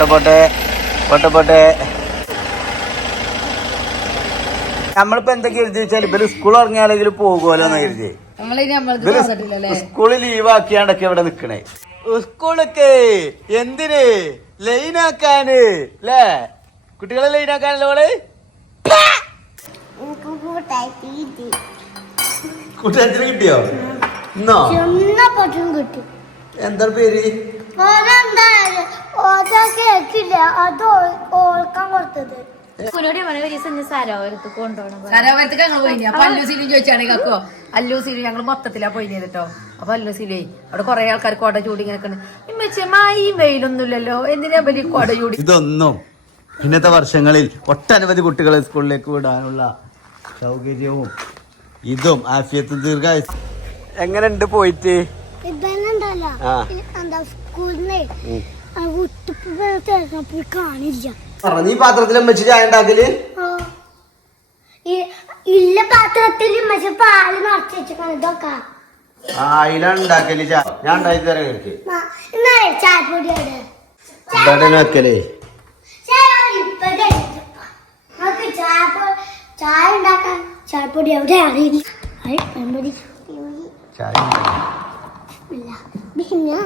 പോട്ടെ നമ്മളിപ്പോ എന്തൊക്കെ എഴുതി വെച്ചാൽ ഇവര് സ്കൂൾ ഇറങ്ങിയാലെങ്കിൽ പോകുമല്ലോ എന്ന് കരുതി. സ്കൂളിൽ ലീവ് ആക്കിയാണ്ടൊക്കെ ഇവിടെ നിക്കണേ. സ്കൂളൊക്കെ എന്തിന് ലൈനാക്കാന് അല്ലേ? കുട്ടികളെ ലൈനാക്കാനല്ലോ അവള്. കൂട്ടുകാരത്തിന് കിട്ടിയോ? ഇന്നോ എന്താ പേര്? സരോവരത്തേക്ക് ഞങ്ങൾ പോയി. അപ്പൊ അല്ലൂസിലും ചോദിച്ചാണ് കക്കോ അല്ലൂസിലും ഞങ്ങൾ മൊത്തത്തിലാ പോയി കേട്ടോ. അപ്പൊ അല്ലൂസിലേ അവിടെ കുറെ ആൾക്കാർ കൊട ചൂടി ഇങ്ങനെ ഈ വെയിലൊന്നും ഇല്ലല്ലോ, എന്തിനാ വലിയ കൊട ചൂടി. ഇതൊന്നും ഇന്നത്തെ വർഷങ്ങളിൽ ഒട്ടനവധി കുട്ടികളെ സ്കൂളിലേക്ക് വിടാനുള്ള സൗകര്യവും ഇതും ആഫിയത്തും ദീർഘായുസ്. എങ്ങനെയുണ്ട് പോയിട്ട്? നീ പാത്രത്തിലും വെച്ച് ചായ ഉണ്ടാക്കല്? ഇല്ല പാത്രത്തിൽ പാല് നിറച്ച് വെച്ചിട്ടാണ് ഇതൊക്കെ. അതിലാണ് ഉണ്ടാക്കല്. ഞാൻ ഉണ്ടാക്കി തരാം എനിക്ക്. ചായപ്പൊടിയാണ് വെക്കലേ. ചായ ഉണ്ടാക്കാൻ ചായപ്പൊടി എവിടെ അറിയില്ല. ചായ പിന്നെ